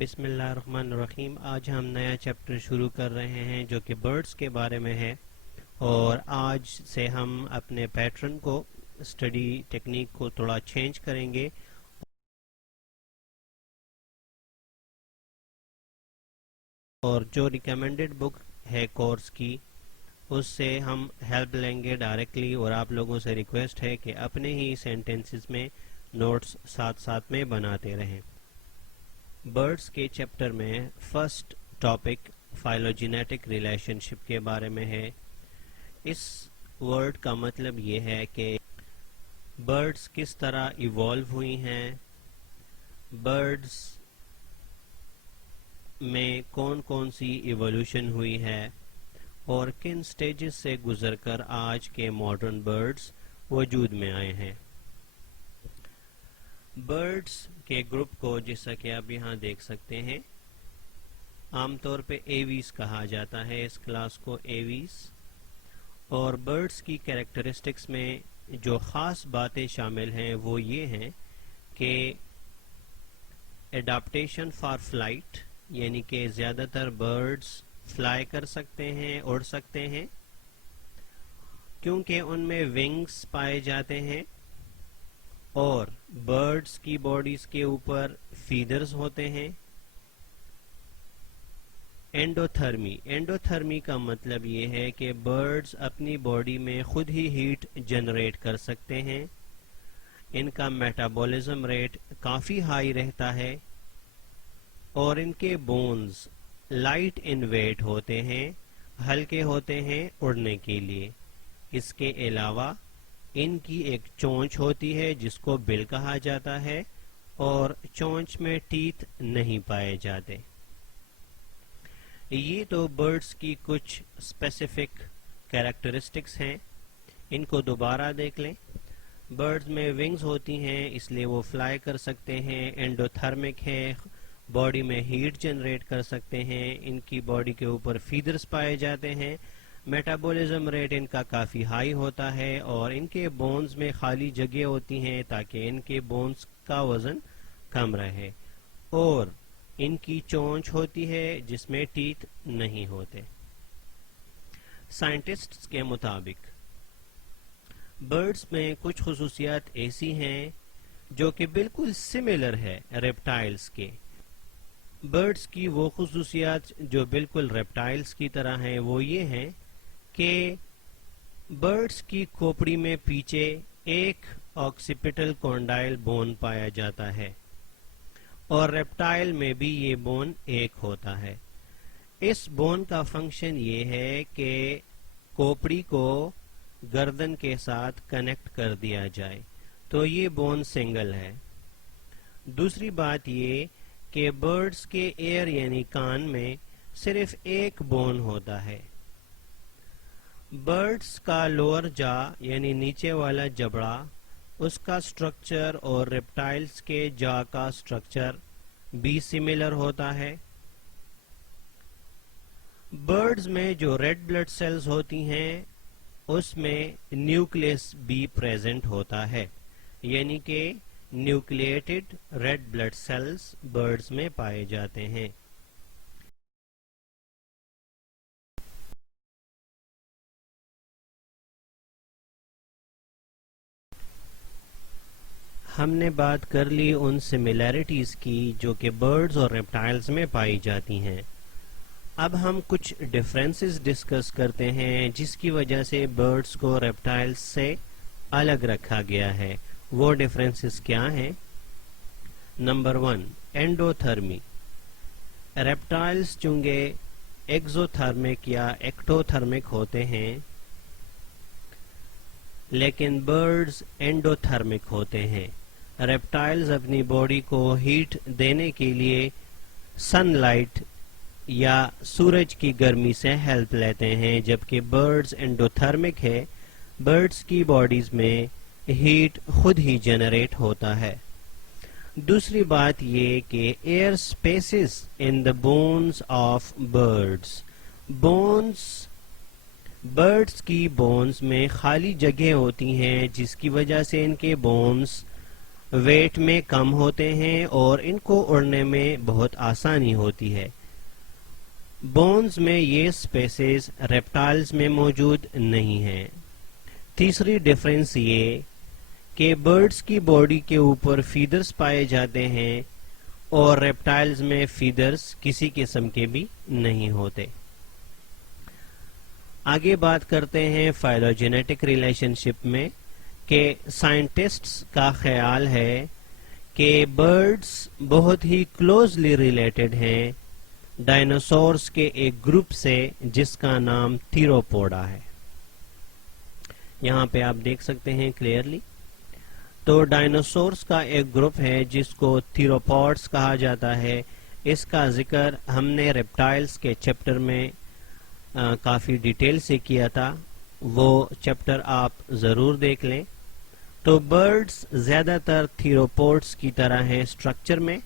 بسم اللہ الرحمن الرحیم. آج ہم نیا چیپٹر شروع کر رہے ہیں جو کہ برڈز کے بارے میں ہے، اور آج سے ہم اپنے پیٹرن کو، اسٹڈی ٹیکنیک کو تھوڑا چینج کریں گے، اور جو ریکمینڈڈ بک ہے کورس کی اس سے ہم ہیلپ لیں گے ڈائریکٹلی، اور آپ لوگوں سے ریکویسٹ ہے کہ اپنے ہی سینٹینسز میں نوٹس ساتھ ساتھ میں بناتے رہیں. برڈز کے چیپٹر میں فرسٹ ٹاپک فائلوجینیٹک ریلیشن شپ کے بارے میں ہے. اس ورڈ کا مطلب یہ ہے کہ برڈز کس طرح ایوالو ہوئی ہیں، برڈز میں کون کون سی ایوولوشن ہوئی ہے، اور کن سٹیجز سے گزر کر آج کے ماڈرن برڈز وجود میں آئے ہیں. برڈز کے گروپ کو جیسا کہ آپ یہاں دیکھ سکتے ہیں، عام طور پہ ایویز کہا جاتا ہے اس کلاس کو، ایویز. اور برڈز کی کیریکٹرسٹکس میں جو خاص باتیں شامل ہیں وہ یہ ہیں کہ اڈاپٹیشن فار فلائٹ، یعنی کہ زیادہ تر برڈز فلائی کر سکتے ہیں، اڑ سکتے ہیں، کیونکہ ان میں ونگز پائے جاتے ہیں، اور برڈز کی باڈیز کے اوپر فیدرز ہوتے ہیں. اینڈوتھرمی کا مطلب یہ ہے کہ برڈز اپنی باڈی میں خود ہی ہیٹ جنریٹ کر سکتے ہیں. ان کا میٹابولزم ریٹ کافی ہائی رہتا ہے، اور ان کے بونز لائٹ ان ویٹ ہوتے ہیں، ہلکے ہوتے ہیں اڑنے کے لیے. اس کے علاوہ ان کی ایک چونچ ہوتی ہے جس کو بل کہا جاتا ہے، اور چونچ میں ٹیتھ نہیں پائے جاتے. یہ تو برڈز کی کچھ اسپیسیفک کیریکٹرسٹکس ہیں. ان کو دوبارہ دیکھ لیں. برڈز میں ونگز ہوتی ہیں، اس لیے وہ فلائی کر سکتے ہیں. اینڈوتھرمک ہے، باڈی میں ہیٹ جنریٹ کر سکتے ہیں. ان کی باڈی کے اوپر فیدرز پائے جاتے ہیں. میٹابولزم ریٹ ان کا کافی ہائی ہوتا ہے، اور ان کے بونز میں خالی جگہ ہوتی ہیں تاکہ ان کے بونز کا وزن کم رہے، اور ان کی چونچ ہوتی ہے جس میں ٹیتھ نہیں ہوتے. سائنٹسٹس کے مطابق برڈز میں کچھ خصوصیات ایسی ہیں جو کہ بالکل سملر ہے ریپٹائلز کے. برڈز کی وہ خصوصیات جو بالکل ریپٹائلز کی طرح ہیں وہ یہ ہیں کہ برڈز کی کھوپڑی میں پیچھے ایک آکسیپیٹل کونڈائل بون پایا جاتا ہے، اور ریپٹائل میں بھی یہ بون ایک ہوتا ہے. اس بون کا فنکشن یہ ہے کہ کھوپڑی کو گردن کے ساتھ کنیکٹ کر دیا جائے، تو یہ بون سنگل ہے. دوسری بات یہ کہ برڈز کے ایئر یعنی کان میں صرف ایک بون ہوتا ہے. برڈز کا لوور جا یعنی نیچے والا جبڑا، اس کا سٹرکچر اور ریپٹائلز کے جا کا سٹرکچر بھی سملر ہوتا ہے. برڈز میں جو ریڈ بلڈ سیلز ہوتی ہیں اس میں نیوکلیس بھی پریزنٹ ہوتا ہے، یعنی کہ نیوکلیٹڈ ریڈ بلڈ سیلز برڈز میں پائے جاتے ہیں. ہم نے بات کر لی ان سملیرٹیز کی جو کہ برڈز اور ریپٹائلز میں پائی جاتی ہیں. اب ہم کچھ ڈفرینسز ڈسکس کرتے ہیں جس کی وجہ سے برڈز کو ریپٹائلز سے الگ رکھا گیا ہے. وہ ڈفرینسز کیا ہیں؟ نمبر 1، اینڈوتھرمی. ریپٹائلز چونکہ ایکزوتھرمک یا ایکٹوتھرمک ہوتے ہیں، لیکن برڈز اینڈوتھرمک ہوتے ہیں. ریپٹائلز اپنی باڈی کو ہیٹ دینے کے لیے سن لائٹ یا سورج کی گرمی سے ہیلپ لیتے ہیں، جبکہ برڈز اینڈوتھرمک ہے. برڈز کی باڈیز میں ہیٹ خود ہی جنریٹ ہوتا ہے. دوسری بات یہ کہ air spaces in the bones of birds کی بونز میں خالی جگہ ہوتی ہیں، جس کی وجہ سے ان کے بونز ویٹ میں کم ہوتے ہیں اور ان کو اڑنے میں بہت آسانی ہوتی ہے۔ بونز میں یہ سپیسیز ریپٹائلز میں موجود نہیں ہیں۔ تیسری ڈفرینس یہ کہ برڈز کی باڈی کے اوپر فیدرز پائے جاتے ہیں اور ریپٹائلز میں فیدرز کسی قسم کے بھی نہیں ہوتے۔ آگے بات کرتے ہیں فائلوجینیٹک ریلیشن شپ میں کہ سائنٹسٹس کا خیال ہے کہ برڈز بہت ہی کلوزلی ریلیٹڈ ہیں ڈائناسورس کے ایک گروپ سے جس کا نام تھیروپوڈا ہے۔ یہاں پہ آپ دیکھ سکتے ہیں کلیئرلی۔ تو ڈائناسورس کا ایک گروپ ہے جس کو تھیروپوڈس کہا جاتا ہے۔ اس کا ذکر ہم نے ریپٹائلز کے چیپٹر میں کافی ڈیٹیل سے کیا تھا، وہ چیپٹر آپ ضرور دیکھ لیں۔ تو برڈز زیادہ تر تھیروپوڈس کی طرح ہیں اسٹرکچر میں۔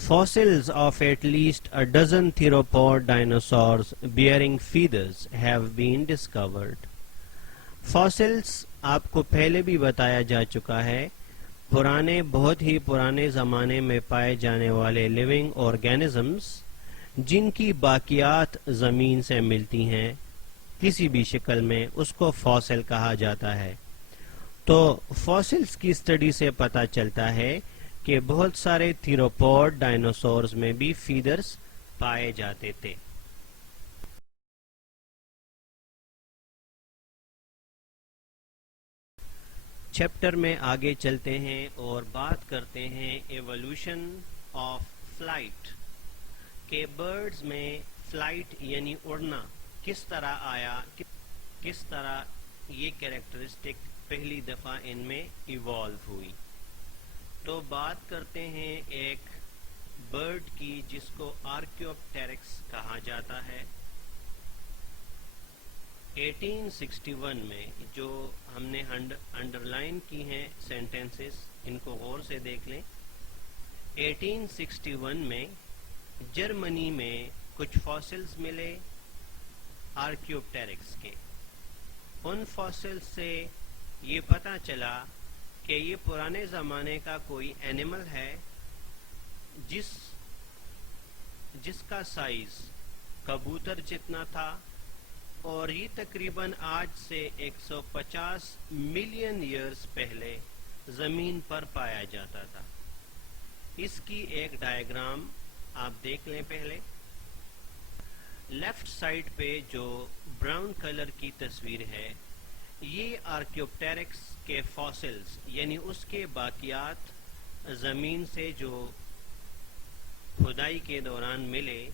Fossils of at least a dozen theropod dinosaurs bearing feathers have been discovered. Fossils آپ کو پہلے بھی بتایا جا چکا ہے، بہت ہی پرانے زمانے میں پائے جانے والے لیونگ آرگینزمز جن کی باقیات زمین سے ملتی ہیں کسی بھی شکل میں، اس کو فاسل کہا جاتا ہے۔ تو فاسلز کی اسٹڈی سے پتہ چلتا ہے کہ بہت سارے تھیروپوڈ ڈائناسورز میں بھی فیدرز پائے جاتے تھے۔ چیپٹر میں آگے چلتے ہیں اور بات کرتے ہیں ایوولوشن آف فلائٹ، کہ برڈز میں فلائٹ یعنی اڑنا کس طرح آیا، کس طرح یہ کیریکٹرسٹک پہلی دفعہ ان میں ایوالو ہوئی۔ تو بات کرتے ہیں ایک برڈ کی جس کو آرکیوپٹیرکس کہا جاتا ہے۔ 1861 میں جو ہم نے انڈر لائن کی ہیں سینٹینسز، ان کو غور سے دیکھ لیں۔ 1861 میں جرمنی میں کچھ فاسلز ملے آرکیوپٹیرکس کے۔ ان فاسلز سے یہ پتہ چلا کہ یہ پرانے زمانے کا کوئی اینیمل ہے جس کا سائز کبوتر جتنا تھا، اور یہ تقریباً آج سے 150 ملین ایئرز پہلے زمین پر پایا جاتا تھا۔ اس کی ایک ڈائیگرام آپ دیکھ لیں پہلے۔ لیفٹ سائڈ پہ جو براؤن کلر کی تصویر ہے، یہ آرکیوپٹیرکس کے فاسلز یعنی اس کے باقیات زمین سے جو کھدائی کے دوران ملے،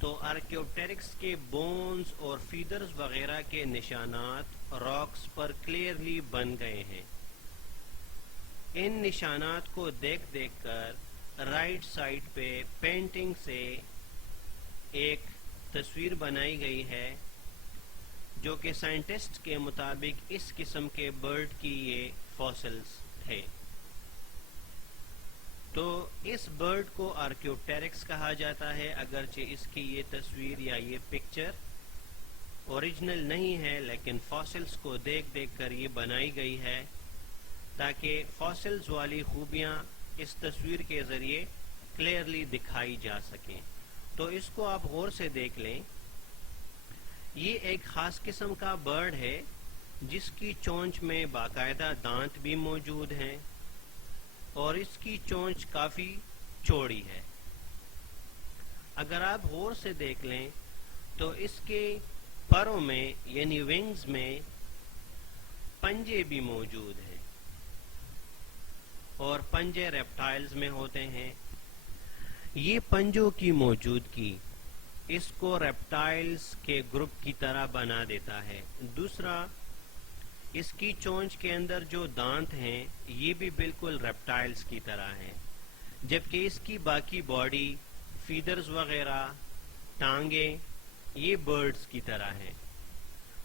تو آرکیوپٹیرکس کے بونز اور فیدرز وغیرہ کے نشانات راکس پر کلیئرلی بن گئے ہیں۔ ان نشانات کو دیکھ کر رائٹ سائڈ پہ پینٹنگ سے ایک تصویر بنائی گئی ہے جو کہ سائنٹسٹ کے مطابق اس قسم کے برڈ کی یہ فاسلز تھے۔ تو اس برڈ کو آرکیوپٹیرکس کہا جاتا ہے، اگرچہ اس کی یہ تصویر یا یہ پکچر اوریجنل نہیں ہے، لیکن فاسلز کو دیکھ کر یہ بنائی گئی ہے تاکہ فاسلز والی خوبیاں اس تصویر کے ذریعے کلیئرلی دکھائی جا سکیں۔ تو اس کو آپ غور سے دیکھ لیں۔ یہ ایک خاص قسم کا برڈ ہے جس کی چونچ میں باقاعدہ دانت بھی موجود ہیں اور اس کی چونچ کافی چوڑی ہے۔ اگر آپ غور سے دیکھ لیں تو اس کے پروں میں یعنی ونگز میں پنجے بھی موجود ہیں، اور پنجے ریپٹائلز میں ہوتے ہیں۔ یہ پنجوں کی موجودگی اس کو ریپٹائلز کے گروپ کی طرح بنا دیتا ہے۔ دوسرا، اس کی چونچ کے اندر جو دانت ہیں یہ بھی بالکل ریپٹائلز کی طرح ہیں، جبکہ اس کی باقی باڈی، فیدرز وغیرہ، ٹانگیں یہ برڈز کی طرح ہیں۔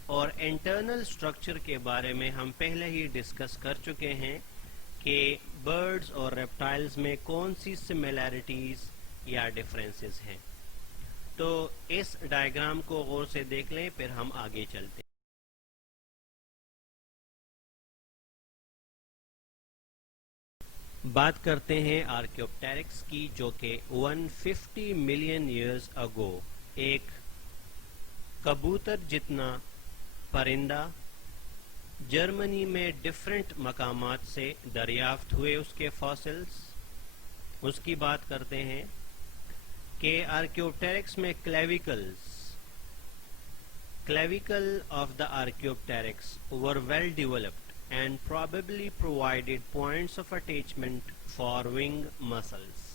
اور انٹرنل سٹرکچر کے بارے میں ہم پہلے ہی ڈسکس کر چکے ہیں کہ برڈز اور ریپٹائلز میں کون سی سملیرٹیز یا ڈفرینسز ہیں۔ تو اس ڈائیگرام کو غور سے دیکھ لیں، پھر ہم آگے چلتے ہیں۔ بات کرتے ہیں آرکیوپٹیرکس کی، جو کہ 150 ملین ایئرز اگو ایک کبوتر جتنا پرندہ جرمنی میں ڈیفرنٹ مقامات سے دریافت ہوئے اس کے فاسلز، اس کی بات کرتے ہیں کہ آرکیوپٹیرکس میں clavicle of the Archaeopteryx were well developed and probably provided points of attachment for wing muscles.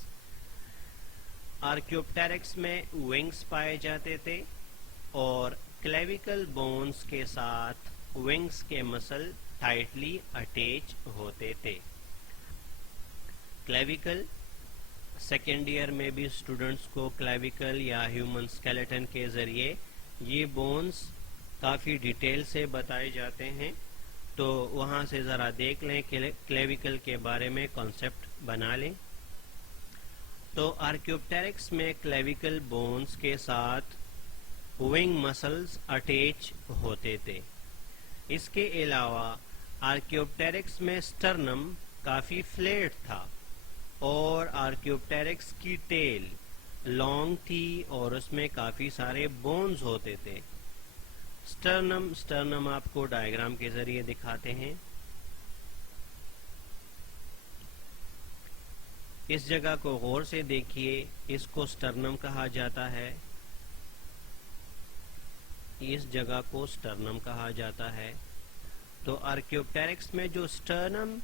Archaeopteryx میں ونگز پائے جاتے تھے اور کلیویکل بونز کے ساتھ ونگز کے مسل ٹائٹلی اٹیچ ہوتے تھے. کلیویکل سیکنڈ ایئر میں بھی اسٹوڈنٹس کو کلیویکل یا ہیومن اسکیلیٹن کے ذریعے یہ بونز کافی ڈیٹیل سے بتائے جاتے ہیں، تو وہاں سے ذرا دیکھ لیں، کلیویکل کے بارے میں کانسیپٹ بنا لیں. تو آرکیوپٹیرکس میں کلیویکل بونز کے ساتھ ونگ مسلز اٹیچ ہوتے تھے. اس کے علاوہ آرکیوپٹیرکس میں سٹرنم کافی فلیٹ تھا اور آرکیوپٹیرکس کی ٹیل لانگ تھی اور اس میں کافی سارے بونز ہوتے تھے. سٹرنم آپ کو ڈائیگرام کے ذریعے دکھاتے ہیں. اس جگہ کو غور سے دیکھیے، اس کو سٹرنم کہا جاتا ہے، اس جگہ کو سٹرنم کہا جاتا ہے. تو آرکیوپٹیرکس میں جو سٹرنم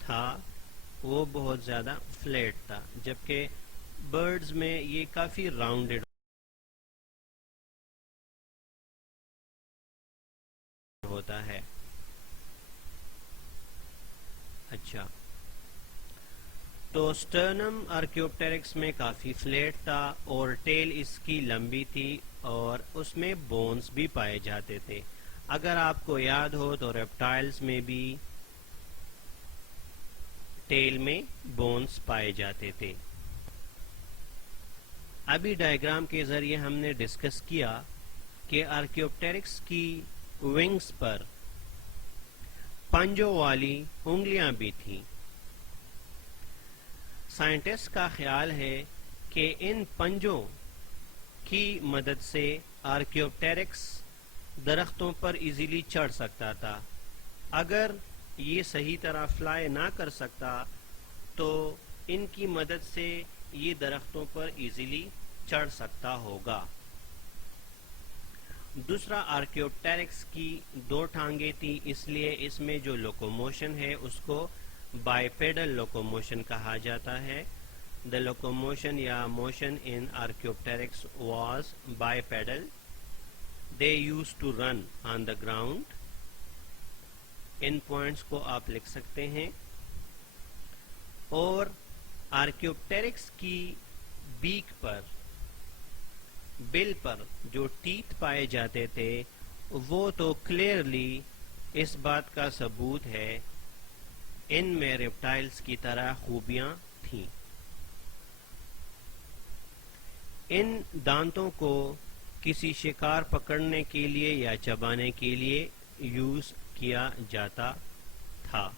تھا وہ بہت زیادہ فلیٹ تھا، جبکہ برڈز میں یہ کافی راؤنڈڈ ہوتا ہے. اچھا، تو سٹرنم آرکیوپٹیرکس میں کافی فلیٹ تھا اور ٹیل اس کی لمبی تھی اور اس میں بونز بھی پائے جاتے تھے. اگر آپ کو یاد ہو تو ریپٹائلز میں بھی ٹیل میں بونز پائے جاتے تھے. ابھی ڈائیگرام کے ذریعے ہم نے ڈسکس کیا کہ آرکیوپٹیرکس کی ونگز پر پنجوں والی انگلیاں بھی تھیں. سائنٹسٹ کا خیال ہے کہ ان پنجوں کی مدد سے آرکیوپٹیرکس درختوں پر ایزیلی چڑھ سکتا تھا. اگر یہ صحیح طرح فلائی نہ کر سکتا تو ان کی مدد سے یہ درختوں پر ایزیلی چڑھ سکتا ہوگا. دوسرا، آرکیوپٹیرکس کی 2 ٹانگیں تھی، اس لیے اس میں جو لوکوموشن ہے اس کو بائیپیڈل لوکوموشن کہا جاتا ہے. The locomotion یا motion in Archaeopteryx was bipedal. They used to run on the ground. In points کو آپ لکھ سکتے ہیں. اور آرکیوپٹیرکس کی بیک پر، بل پر جو ٹیتھ پائے جاتے تھے وہ تو کلیئرلی اس بات کا ثبوت ہے ان میں ریپٹائلز کی طرح خوبیاں تھیں. ان دانتوں کو کسی شکار پکڑنے کے لیے یا چبانے کے لیے یوز کیا جاتا تھا.